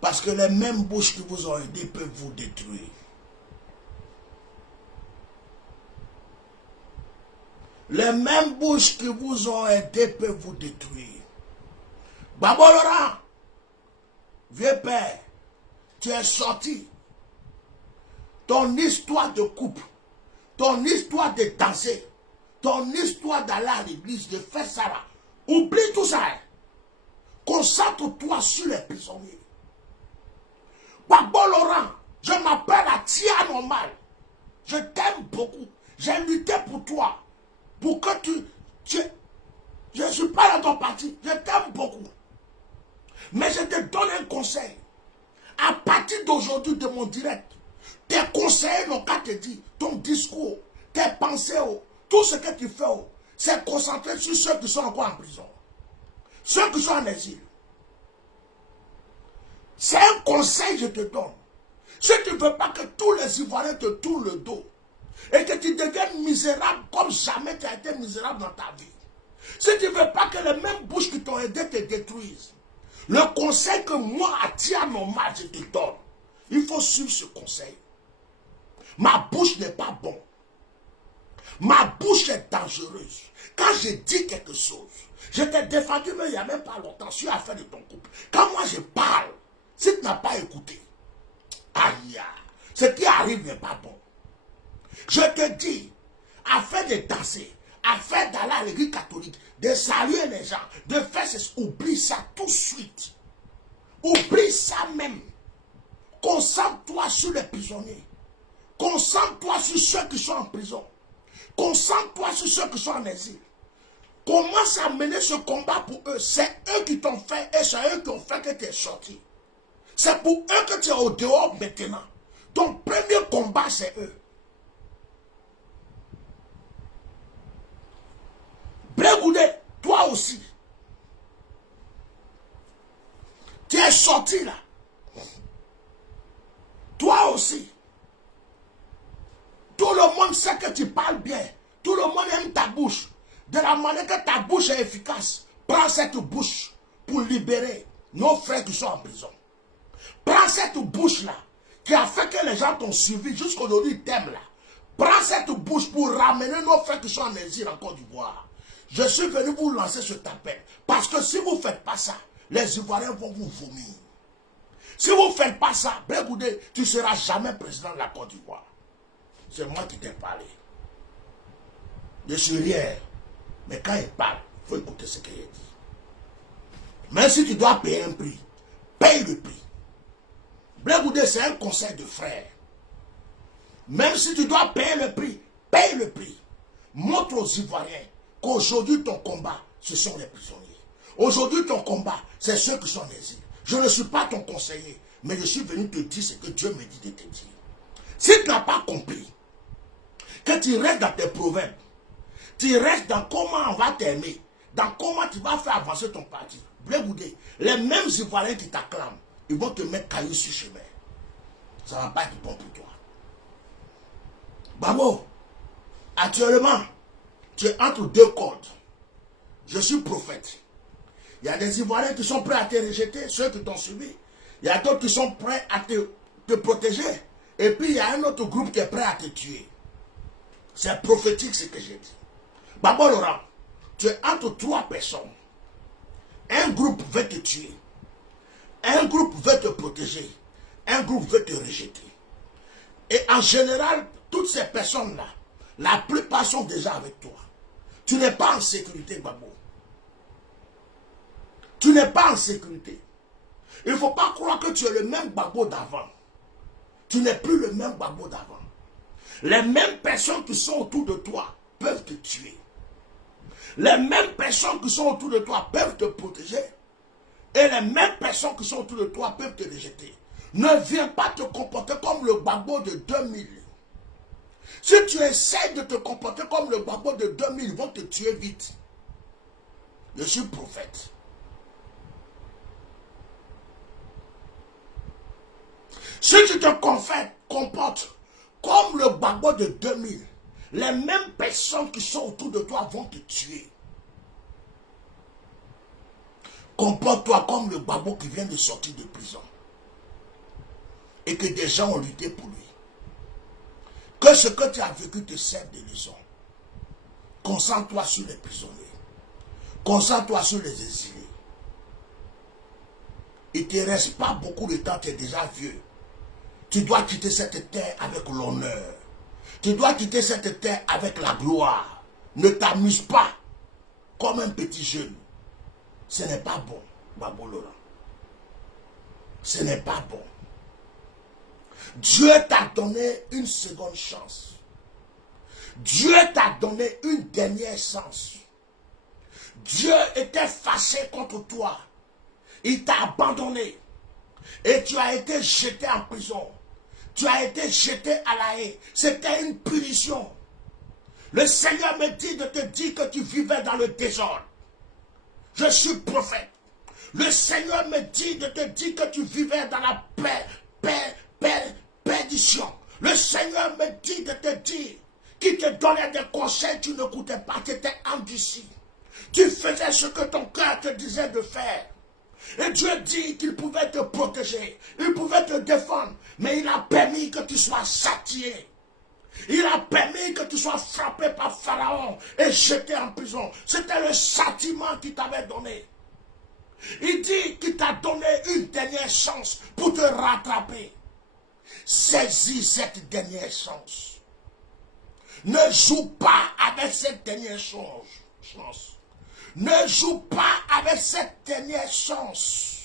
Parce que les mêmes bouches qui vous ont aidé peuvent vous détruire. Les mêmes bouches qui vous ont aidé peuvent vous détruire. Babo Laurent, vieux père, tu es sorti. Ton histoire de couple, ton histoire de danser, ton histoire d'aller à l'église, de faire ça là, oublie tout ça. Concentre-toi sur les prisonniers. Babo Laurent, je m'appelle Atia Normal. Je t'aime beaucoup. J'ai lutté pour toi. Pour que je ne suis pas dans ton parti. Je t'aime beaucoup. Mais je te donne un conseil. À partir d'aujourd'hui de mon direct, tes conseils n'ont qu'à te dire, ton discours, tes pensées, tout ce que tu fais, c'est concentré sur ceux qui sont encore en prison. Ceux qui sont en exil. C'est un conseil que je te donne. Si tu ne veux pas que tous les Ivoiriens te tournent le dos et que tu deviennes misérable comme jamais tu as été misérable dans ta vie. Si tu ne veux pas que les mêmes bouches qui t'ont aidé te détruisent. Le conseil que moi, Atia Normal, je te donne, il faut suivre ce conseil. Ma bouche n'est pas bonne. Ma bouche est dangereuse. Quand je dis quelque chose, je t'ai défendu, mais il n'y a même pas longtemps, sur l'affaire de ton couple. Quand moi je parle, si tu n'as pas écouté, aïe, ce qui arrive n'est pas bon. Je te dis, afin de danser, afin d'aller à l'église catholique, de saluer les gens, de faire ceci, oublie ça tout de suite. Oublie ça même. Concentre-toi sur les prisonniers. Concentre-toi sur ceux qui sont en prison. Concentre-toi sur ceux qui sont en exil. Commence à mener ce combat pour eux. C'est eux qui t'ont fait et c'est eux qui ont fait que tu es sorti. C'est pour eux que tu es au dehors maintenant. Ton premier combat, c'est eux. Brégoudé, toi aussi. Tu es sorti là. Toi aussi. Tout le monde sait que tu parles bien. Tout le monde aime ta bouche. De la manière que ta bouche est efficace, prends cette bouche pour libérer nos frères qui sont en prison. Prends cette bouche-là, qui a fait que les gens t'ont suivi jusqu'aujourd'hui, ils t'aiment là. Prends cette bouche pour ramener nos frères qui sont en exil en Côte d'Ivoire. Je suis venu vous lancer ce appel. Parce que si vous ne faites pas ça, les Ivoiriens vont vous vomir. Si vous ne faites pas ça, Brégoudé, tu ne seras jamais président de la Côte d'Ivoire. C'est moi qui t'ai parlé. Je suis rien. Mais quand il parle, il faut écouter ce qu'il dit. Même si tu dois payer un prix, paye le prix. Brégoudé, c'est un conseil de frère. Même si tu dois payer le prix, paye le prix. Montre aux Ivoiriens qu'aujourd'hui ton combat, ce sont les prisonniers. Aujourd'hui ton combat, c'est ceux qui sont en exil. Je ne suis pas ton conseiller, mais je suis venu te dire ce que Dieu me dit de te dire. Si tu n'as pas compris que tu restes dans tes proverbes, tu restes dans comment on va t'aimer, dans comment tu vas faire avancer ton parti. Brégoudé, les mêmes Ivoiriens qui t'acclament, ils vont te mettre caillou sur chemin. Ça ne va pas être bon pour toi. Babo, actuellement, tu es entre deux cordes. Je suis prophète. Il y a des Ivoiriens qui sont prêts à te rejeter, ceux qui t'ont suivi. Il y a d'autres qui sont prêts à te protéger. Et puis il y a un autre groupe qui est prêt à te tuer. C'est prophétique ce que j'ai dit. Babo Laurent, tu es entre trois personnes. Un groupe veut te tuer. Un groupe veut te protéger. Un groupe veut te rejeter. Et en général, toutes ces personnes-là, la plupart sont déjà avec toi. Tu n'es pas en sécurité, Babo. Tu n'es pas en sécurité. Il ne faut pas croire que tu es le même Babo d'avant. Tu n'es plus le même Babo d'avant. Les mêmes personnes qui sont autour de toi peuvent te tuer. Les mêmes personnes qui sont autour de toi peuvent te protéger. Et les mêmes personnes qui sont autour de toi peuvent te rejeter. Ne viens pas te comporter comme le Babo de 2000. Si tu essaies de te comporter comme le Babo de 2000, ils vont te tuer vite. Je suis prophète. Si tu te comportes comme le Babo de 2000, les mêmes personnes qui sont autour de toi vont te tuer. Comporte-toi comme le Babo qui vient de sortir de prison. Et que des gens ont lutté pour lui. Que ce que tu as vécu te serve de leçon. Concentre-toi sur les prisonniers. Concentre-toi sur les exilés. Il ne te reste pas beaucoup de temps, tu es déjà vieux. Tu dois quitter cette terre avec l'honneur. Tu dois quitter cette terre avec la gloire. Ne t'amuse pas comme un petit jeune. Ce n'est pas bon, Babo Laurent. Ce n'est pas bon. Dieu t'a donné une seconde chance. Dieu t'a donné une dernière chance. Dieu était fâché contre toi. Il t'a abandonné. Et tu as été jeté en prison. Tu as été jeté à la haie. C'était une punition. Le Seigneur me dit de te dire que tu vivais dans le désordre. Je suis prophète. Le Seigneur me dit de te dire que tu vivais dans la perdition. Le Seigneur me dit de te dire qu'il te donnait des conseils, tu n'écoutais pas, tu étais endurci. Tu faisais ce que ton cœur te disait de faire. Et Dieu dit qu'il pouvait te protéger, il pouvait te défendre, mais il a permis que tu sois châtié. Il a permis que tu sois frappé par Pharaon et jeté en prison. C'était le châtiment qu'il t'avait donné. Il dit qu'il t'a donné une dernière chance pour te rattraper. Saisis cette dernière chance. Ne joue pas avec cette dernière chance. Ne joue pas avec cette dernière chance.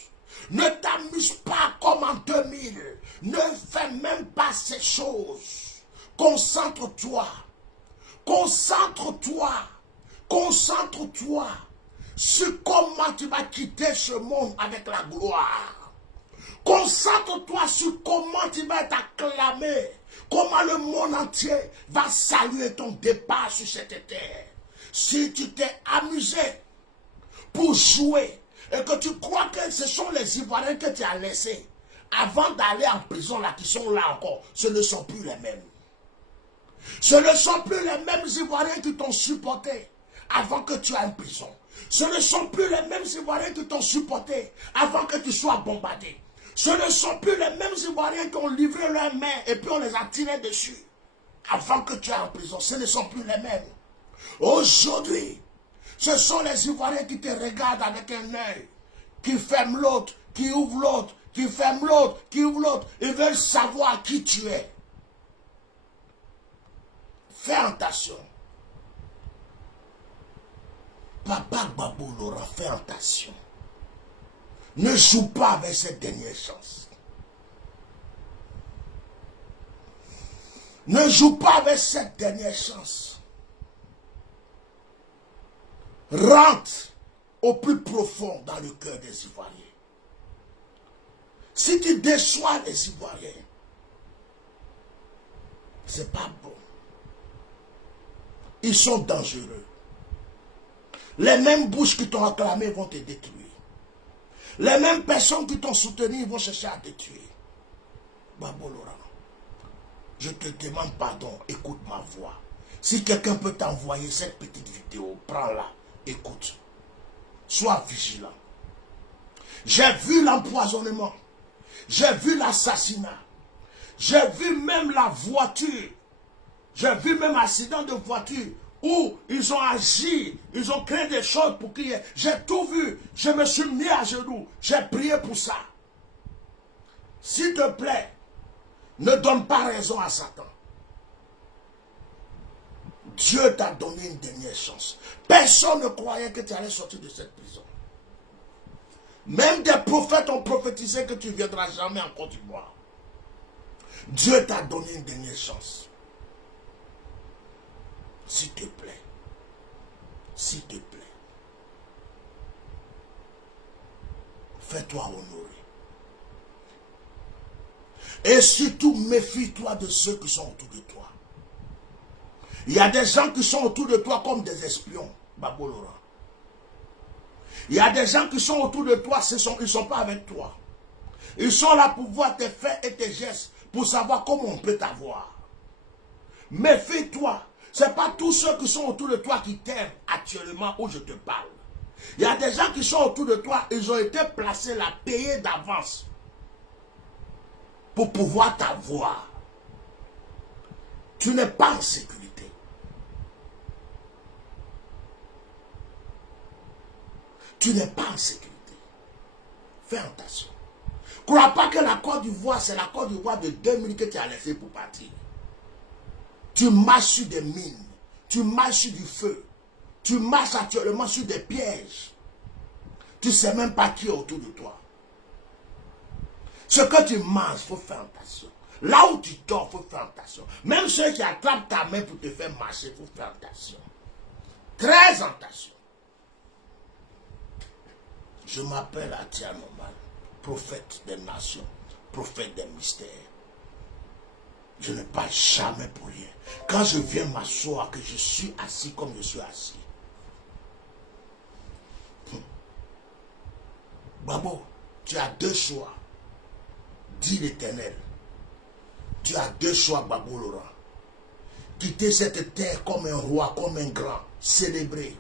Ne t'amuse pas comme en 2000. Ne fais même pas ces choses. Concentre-toi. Concentre-toi. Concentre-toi sur comment tu vas quitter ce monde avec la gloire. Concentre-toi sur comment tu vas t'acclamer. Comment le monde entier va saluer ton départ sur cette terre. Si tu t'es amusé pour jouer et que tu crois que ce sont les Ivoiriens que tu as laissés avant d'aller en prison là, qui sont là encore, ce ne sont plus les mêmes. Ce ne sont plus les mêmes Ivoiriens qui t'ont supporté avant que tu ailles en prison. Ce ne sont plus les mêmes Ivoiriens qui t'ont supporté avant que tu sois bombardé. Ce ne sont plus les mêmes Ivoiriens qui ont livré leurs mains et puis on les a tirés dessus avant que tu ailles en prison. Ce ne sont plus les mêmes. Aujourd'hui, ce sont les Ivoiriens qui te regardent avec un œil, qui ferment l'autre, qui ouvrent l'autre, qui ferment l'autre, qui ouvrent l'autre. Ils veulent savoir qui tu es. Fais attention. Papa Babo Laurent, fais attention. Ne joue pas avec cette dernière chance. Ne joue pas avec cette dernière chance. Rentre au plus profond dans le cœur des Ivoiriens. Si tu déçois les Ivoiriens, c'est pas bon. Ils sont dangereux. Les mêmes bouches qui t'ont acclamé vont te détruire. Les mêmes personnes qui t'ont soutenu, ils vont chercher à te tuer. Babo Laurent, je te demande pardon, écoute ma voix. Si quelqu'un peut t'envoyer cette petite vidéo, prends-la, écoute. Sois vigilant. J'ai vu l'empoisonnement. J'ai vu l'assassinat. J'ai vu même la voiture. J'ai vu même accident de voiture où ils ont agi, ils ont créé des choses pour qu'il y ait. J'ai tout vu. Je me suis mis à genoux. J'ai prié pour ça. S'il te plaît, ne donne pas raison à Satan. Dieu t'a donné une dernière chance. Personne ne croyait que tu allais sortir de cette prison. Même des prophètes ont prophétisé que tu ne viendras jamais en Côte d'Ivoire. Dieu t'a donné une dernière chance. S'il te plaît. S'il te plaît. Fais-toi honorer. Et surtout, méfie-toi de ceux qui sont autour de toi. Il y a des gens qui sont autour de toi comme des espions, Babo Laurent. Il y a des gens qui sont autour de toi, ils ne sont pas avec toi. Ils sont là pour voir tes faits et tes gestes, pour savoir comment on peut t'avoir. Méfie-toi. Ce n'est pas tous ceux qui sont autour de toi qui t'aiment actuellement où je te parle. Il y a des gens qui sont autour de toi, ils ont été placés là, payés d'avance pour pouvoir t'avoir. Tu n'es pas en sécurité. Tu n'es pas en sécurité. Fais attention. Ne crois pas que la Côte d'Ivoire, c'est la Côte d'Ivoire de 2000 que tu as laissé pour partir. Tu marches sur des mines. Tu marches sur du feu. Tu marches actuellement sur des pièges. Tu ne sais même pas qui est autour de toi. Ce que tu manges, il faut faire attention. Là où tu dors, il faut faire attention. Même ceux qui attrapent ta main pour te faire marcher, il faut faire attention. Très attention. Je m'appelle Atia Normal, prophète des nations, prophète des mystères. Je ne parle jamais pour rien. Quand je viens m'asseoir, que je suis assis comme je suis assis. Babo, tu as deux choix. Dit l'Éternel. Tu as deux choix, Babo Laurent. Quitter cette terre comme un roi, comme un grand, célébré.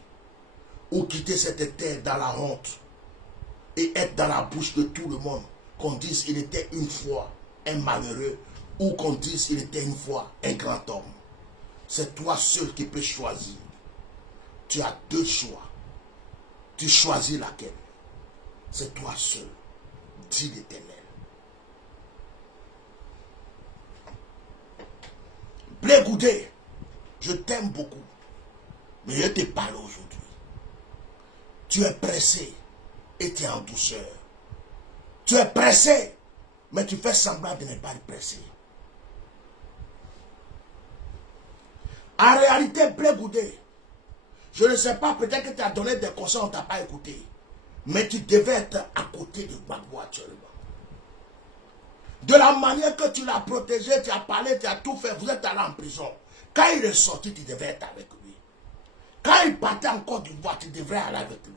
Ou quitter cette terre dans la honte. Et être dans la bouche de tout le monde. Qu'on dise il était une fois un malheureux. Ou qu'on dise il était une fois un grand homme. C'est toi seul qui peux choisir. Tu as deux choix. Tu choisis laquelle. C'est toi seul. Dit l'Éternel. Blé Goudé, je t'aime beaucoup. Mais je te parle aujourd'hui. Tu es pressé et tu es en douceur. Tu es pressé, mais tu fais semblant de ne pas être pressé. En réalité, Blé Goudé, je ne sais pas, peut-être que tu as donné des conseils, on ne t'a pas écouté. Mais tu devais être à côté de Gbagbo actuellement. De la manière que tu l'as protégé, tu as parlé, tu as tout fait, vous êtes allé en prison. Quand il est sorti, tu devais être avec lui. Quand il partait en Côte d'Ivoire, tu devrais aller avec lui.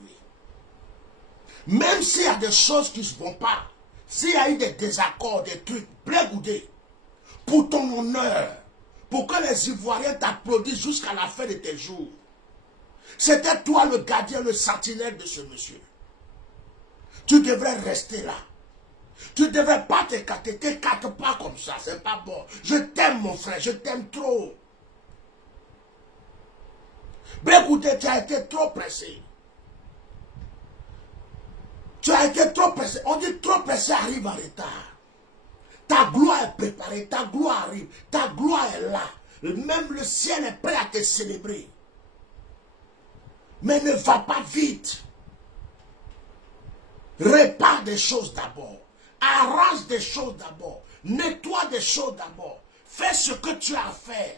Même s'il y a des choses qui ne se vont pas, s'il y a eu des désaccords, des trucs, Blé Goudé, pour ton honneur, pour que les Ivoiriens t'applaudissent jusqu'à la fin de tes jours. C'était toi le gardien, le sentinelle de ce monsieur. Tu devrais rester là. Tu ne devrais pas t'écarter. T'écarte pas comme ça, c'est pas bon. Je t'aime mon frère, je t'aime trop. Ben écoutez, tu as été trop pressé. Tu as été trop pressé. On dit trop pressé arrive en retard. Ta gloire est préparée, ta gloire arrive, ta gloire est là. Même le ciel est prêt à te célébrer. Mais ne va pas vite. Répare des choses d'abord. Arrange des choses d'abord. Nettoie des choses d'abord. Fais ce que tu as à faire.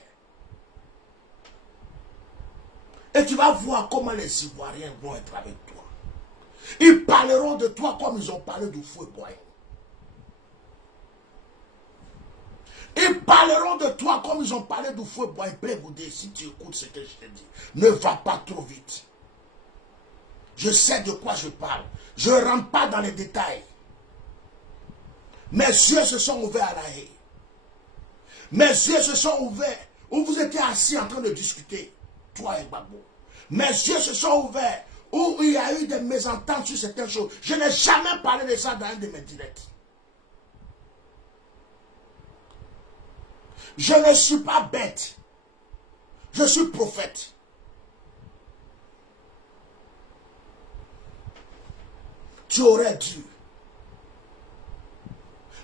Et tu vas voir comment les Ivoiriens vont être avec toi. Ils parleront de toi comme ils ont parlé du feu boyau. Ils parleront de toi comme ils ont parlé du feu boyau. Si tu écoutes ce que je te dis, ne va pas trop vite. Je sais de quoi je parle. Je ne rentre pas dans les détails. Mes yeux se sont ouverts à la haie. Mes yeux se sont ouverts où vous étiez assis en train de discuter, toi et Gbagbo. Mes yeux se sont ouverts où il y a eu des mésententes sur certaines choses. Je n'ai jamais parlé de ça dans un de mes directs. Je ne suis pas bête. Je suis prophète. Tu aurais dû,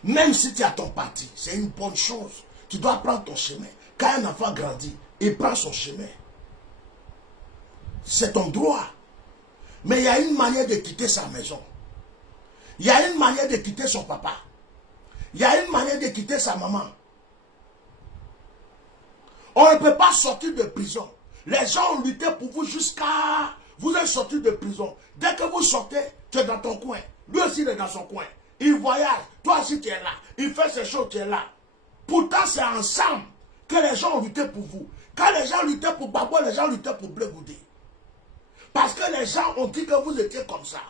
même si tu as ton parti, c'est une bonne chose. Tu dois prendre ton chemin. Quand un enfant grandit, il prend son chemin. C'est ton droit. Mais il y a une manière de quitter sa maison. Il y a une manière de quitter son papa. Il y a une manière de quitter sa maman. On ne peut pas sortir de prison. Les gens ont lutté pour vous jusqu'à... Vous êtes sorti de prison. Dès que vous sortez, tu es dans ton coin. Lui aussi, il est dans son coin. Il voyage. Toi aussi, tu es là. Il fait ses choses, tu es là. Pourtant, c'est ensemble que les gens ont lutté pour vous. Quand les gens luttaient pour Gbagbo, les gens luttaient pour Blé Goudé. Parce que les gens ont dit que vous étiez comme ça.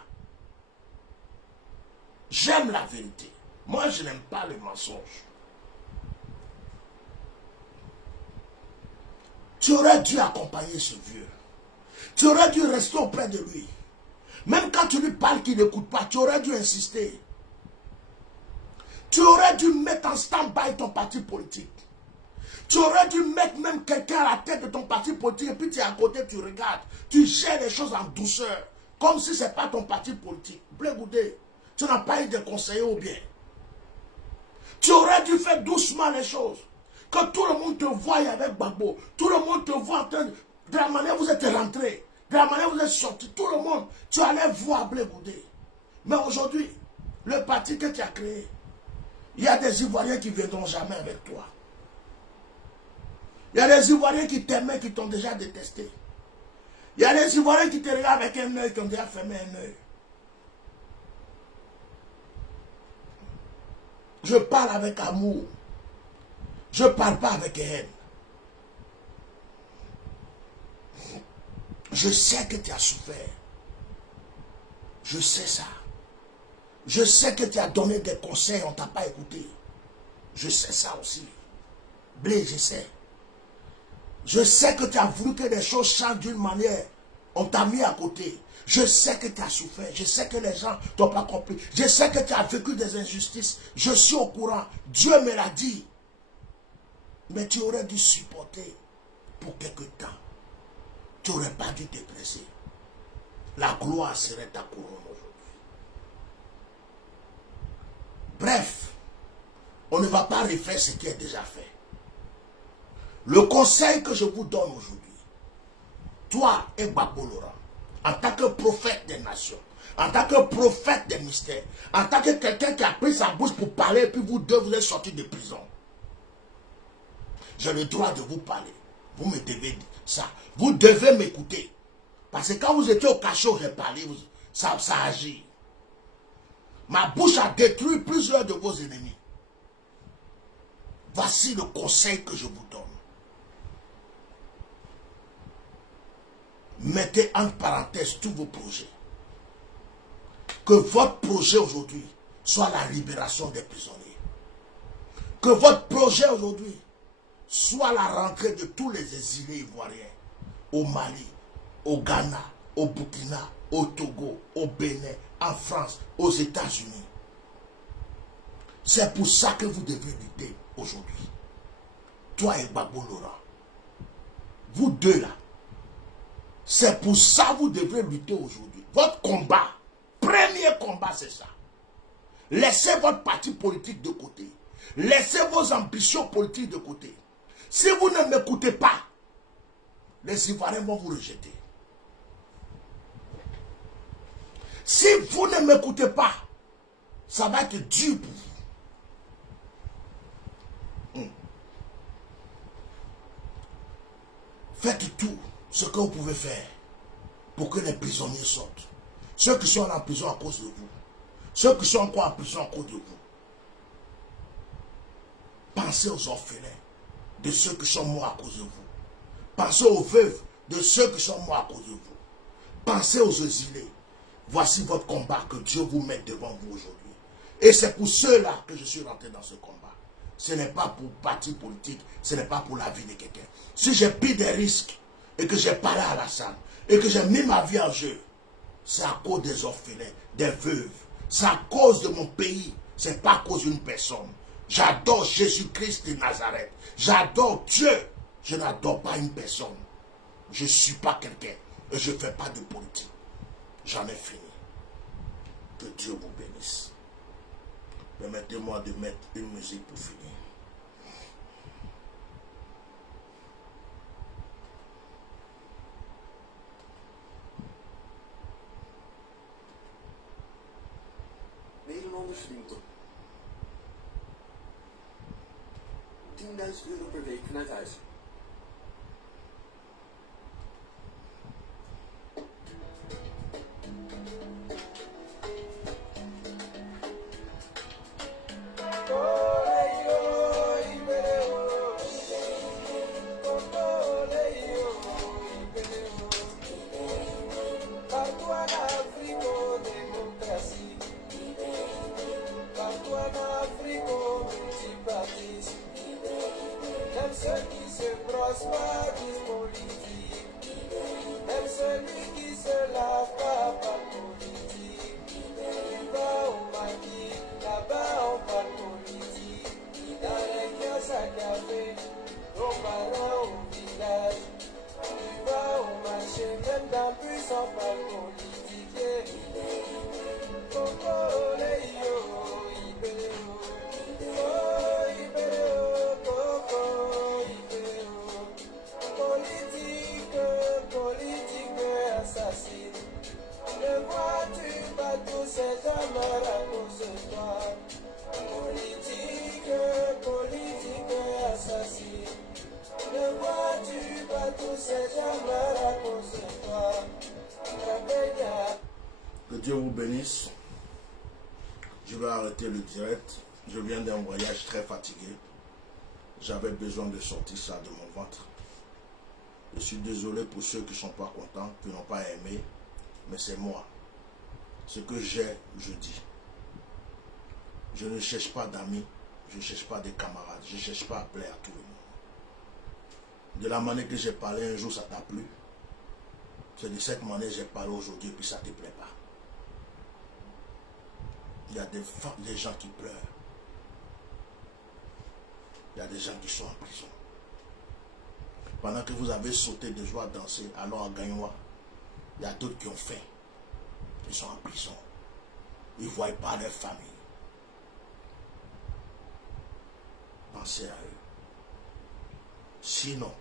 J'aime la vérité. Moi, je n'aime pas les mensonges. Tu aurais dû accompagner ce vieux. Tu aurais dû rester auprès de lui. Même quand tu lui parles qu'il n'écoute pas, tu aurais dû insister. Tu aurais dû mettre en stand-by ton parti politique. Tu aurais dû mettre même quelqu'un à la tête de ton parti politique et puis tu es à côté, tu regardes. Tu gères les choses en douceur. Comme si ce n'est pas ton parti politique. Blé Goudé, tu n'as pas eu de conseiller ou bien. Tu aurais dû faire doucement les choses. Que tout le monde te voie avec Gbagbo. Tout le monde te voit en train de... De la manière vous êtes rentré. De la manière vous êtes sorti. Tout le monde, tu allais voir Blé Goudé. Mais aujourd'hui, le parti que tu as créé, il y a des Ivoiriens qui ne viendront jamais avec toi. Il y a des Ivoiriens qui t'aimaient, qui t'ont déjà détesté. Il y a des Ivoiriens qui te regardent avec un œil, qui ont déjà fermé un œil. Je parle avec amour. Je ne parle pas avec haine. Je sais que tu as souffert. Je sais ça. Je sais que tu as donné des conseils, on ne t'a pas écouté. Je sais ça aussi. Blé, je sais. Je sais que tu as voulu que les choses changent d'une manière. On t'a mis à côté. Je sais que tu as souffert. Je sais que les gens t'ont pas compris. Je sais que tu as vécu des injustices. Je suis au courant. Dieu me l'a dit. Mais tu aurais dû supporter pour quelque temps. Tu n'aurais pas dû te presser. La gloire serait ta couronne aujourd'hui. Bref, on ne va pas refaire ce qui est déjà fait. Le conseil que je vous donne aujourd'hui, toi et Gbagbo Laurent, en tant que prophète des nations, en tant que prophète des mystères, en tant que quelqu'un qui a pris sa bouche pour parler et puis vous deux vous êtes sortis de prison. J'ai le droit de vous parler. Vous me devez dire ça. Vous devez m'écouter. Parce que quand vous étiez au cachot, j'ai parlé, ça agit. Ma bouche a détruit plusieurs de vos ennemis. Voici le conseil que je vous donne. Mettez en parenthèse tous vos projets. Que votre projet aujourd'hui soit la libération des prisonniers. Que votre projet aujourd'hui soit la rentrée de tous les exilés ivoiriens au Mali, au Ghana, au Burkina, au Togo, au Bénin, en France, aux États-Unis. C'est pour ça que vous devez lutter aujourd'hui. Toi et Gbagbo Laurent. Vous deux là. C'est pour ça que vous devrez lutter aujourd'hui. Votre combat, premier combat, c'est ça. Laissez votre parti politique de côté. Laissez vos ambitions politiques de côté. Si vous ne m'écoutez pas, les Ivoiriens vont vous rejeter. Si vous ne m'écoutez pas, ça va être dur pour vous. Faites tout ce que vous pouvez faire pour que les prisonniers sortent. Ceux qui sont en prison à cause de vous. Ceux qui sont encore en prison à cause de vous. Pensez aux orphelins de ceux qui sont morts à cause de vous. Pensez aux veuves de ceux qui sont morts à cause de vous. Pensez aux exilés. Voici votre combat que Dieu vous met devant vous aujourd'hui. Et c'est pour cela que je suis rentré dans ce combat. Ce n'est pas pour parti politique, ce n'est pas pour la vie de quelqu'un. Si j'ai pris des risques et que j'ai parlé à la salle et que j'ai mis ma vie en jeu, c'est à cause des orphelins, des veuves. C'est à cause de mon pays. Ce n'est pas à cause d'une personne. J'adore Jésus-Christ de Nazareth. J'adore Dieu. Je n'adore pas une personne. Je ne suis pas quelqu'un. Et je ne fais pas de politique. J'en ai fini. Que Dieu vous bénisse. Permettez-moi de mettre une musique pour finir. Nederlanders verdienen toch 10.000 euro per week vanuit huis. Que Dieu vous bénisse. Je vais arrêter le direct. Je viens d'un voyage très fatigué. J'avais besoin de sortir ça de mon ventre. Je suis désolé pour ceux qui ne sont pas contents, qui n'ont pas aimé. Mais c'est moi. Ce que j'ai, je dis. Je ne cherche pas d'amis. Je ne cherche pas de camarades. Je ne cherche pas à plaire à tout le monde. De la manière que j'ai parlé un jour, ça t'a plu. C'est de cette manière que j'ai parlé aujourd'hui et puis ça ne te plaît pas. Il y a des gens qui pleurent. Il y a des gens qui sont en prison. Pendant que vous avez sauté de joie, dansé, alors à Gagnoua, il y a d'autres qui ont faim. Ils sont en prison. Ils ne voient pas leur famille. Pensez à eux. Sinon,